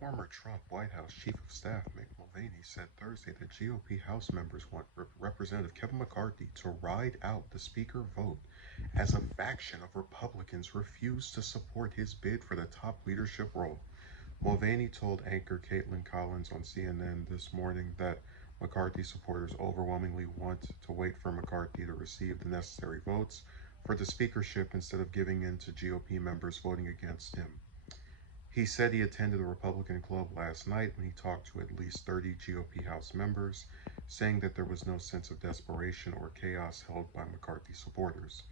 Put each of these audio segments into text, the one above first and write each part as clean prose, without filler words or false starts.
Former Trump White House Chief of Staff Mick Mulvaney said Thursday that GOP House members want Representative Kevin McCarthy to ride out the Speaker vote as a faction of Republicans refuse to support his bid for the top leadership role. Mulvaney told anchor Caitlin Collins on CNN this morning that McCarthy supporters overwhelmingly want to wait for McCarthy to receive the necessary votes for the speakership instead of giving in to GOP members voting against him. He said he attended a Republican club last night when he talked to at least 30 GOP House members, saying that there was no sense of desperation or chaos held by McCarthy supporters.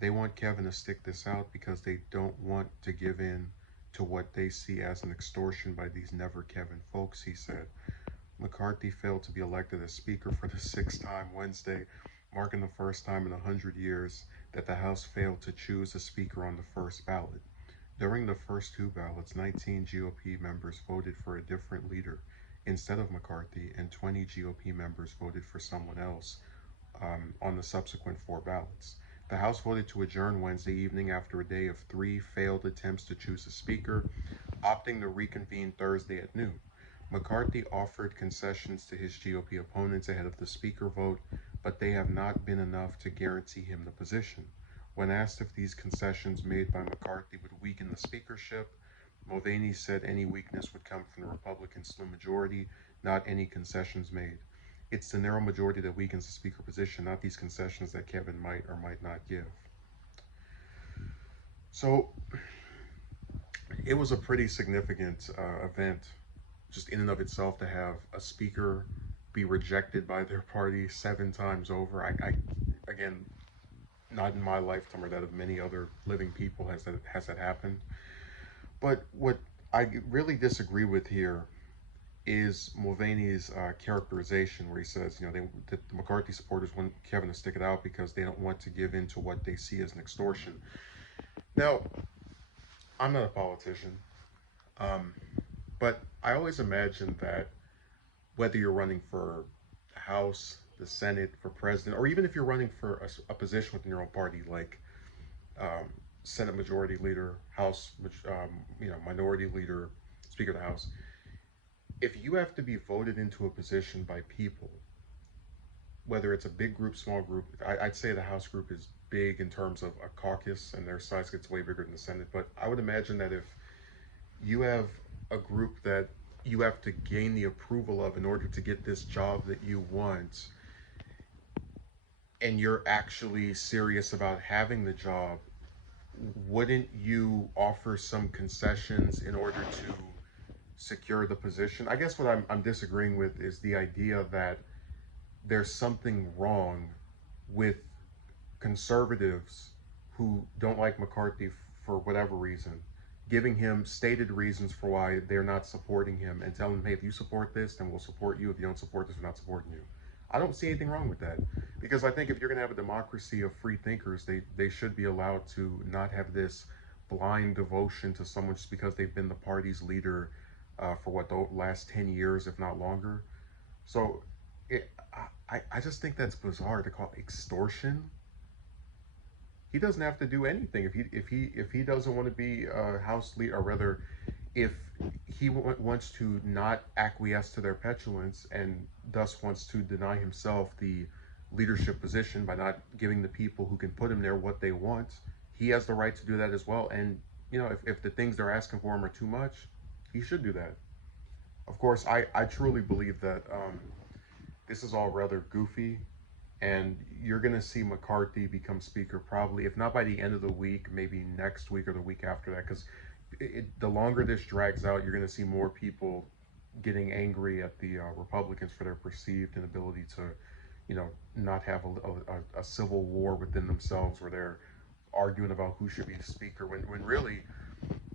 They want Kevin to stick this out because they don't want to give in to what they see as an extortion by these never Kevin folks, he said. McCarthy failed to be elected as Speaker for the sixth time Wednesday, marking the first time in 100 years that the House failed to choose a Speaker on the first ballot. During the first two ballots, 19 GOP members voted for a different leader instead of McCarthy, and 20 GOP members voted for someone else on the subsequent four ballots. The House voted to adjourn Wednesday evening after a day of three failed attempts to choose a Speaker, opting to reconvene Thursday at noon. McCarthy offered concessions to his GOP opponents ahead of the Speaker vote, but they have not been enough to guarantee him the position. When asked if these concessions made by McCarthy would weaken the speakership, Mulvaney said any weakness would come from the Republican slim majority, not any concessions made. It's the narrow majority that weakens the speaker position, not these concessions that Kevin might or might not give. So it was a pretty significant event, just in and of itself, to have a speaker be rejected by their party 7 times over. Again, not in my lifetime or that of many other living people has that happened. But what I really disagree with here is Mulvaney's characterization, where he says, that the McCarthy supporters want Kevin to stick it out because they don't want to give in to what they see as an extortion. Now, I'm not a politician, um, but I always imagine that whether you're running for the House, the Senate, for president, or even if you're running for a position within your own party, like um, Senate Majority Leader, House, Minority Leader, Speaker of the House, if you have to be voted into a position by people, whether it's a big group, small group, I'd say the House group is big in terms of a caucus, and their size gets way bigger than the Senate. But I would imagine that if you have a group that you have to gain the approval of in order to get this job that you want, and you're actually serious about having the job, wouldn't you offer some concessions in order to secure the position? I guess what I'm disagreeing with is the idea that there's something wrong with conservatives who don't like McCarthy for whatever reason, giving him stated reasons for why they're not supporting him and telling him, hey, if you support this, then we'll support you. If you don't support this, we're not supporting you. I don't see anything wrong with that, because I think if you're going to have a democracy of free thinkers, they should be allowed to not have this blind devotion to someone just because they've been the party's leader for what, the last 10 years, if not longer. So I just think that's bizarre to call extortion. He doesn't have to do anything if he doesn't want to be a house leader, or rather, if he wants to not acquiesce to their petulance and thus wants to deny himself the leadership position by not giving the people who can put him there what they want. He has the right to do that as well. And if the things they're asking for him are too much, he should do that. Of course, I truly believe that this is all rather goofy, and you're going to see McCarthy become speaker probably, if not by the end of the week, maybe next week or the week after that. Because the longer this drags out, you're going to see more people getting angry at the Republicans for their perceived inability to, not have a civil war within themselves, where they're arguing about who should be the speaker. When really,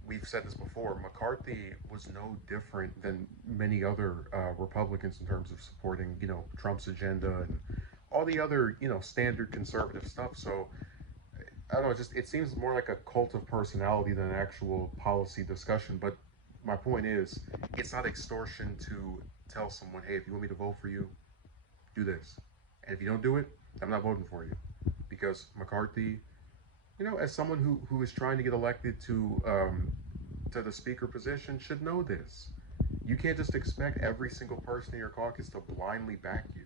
we've said this before, McCarthy was no different than many other Republicans in terms of supporting, Trump's agenda and all the other, standard conservative stuff. So I don't know, it seems more like a cult of personality than an actual policy discussion. But my point is, it's not extortion to tell someone, hey, if you want me to vote for you, do this. And if you don't do it, I'm not voting for you. Because McCarthy, as someone who is trying to get elected to the speaker position, should know this. You can't just expect every single person in your caucus to blindly back you.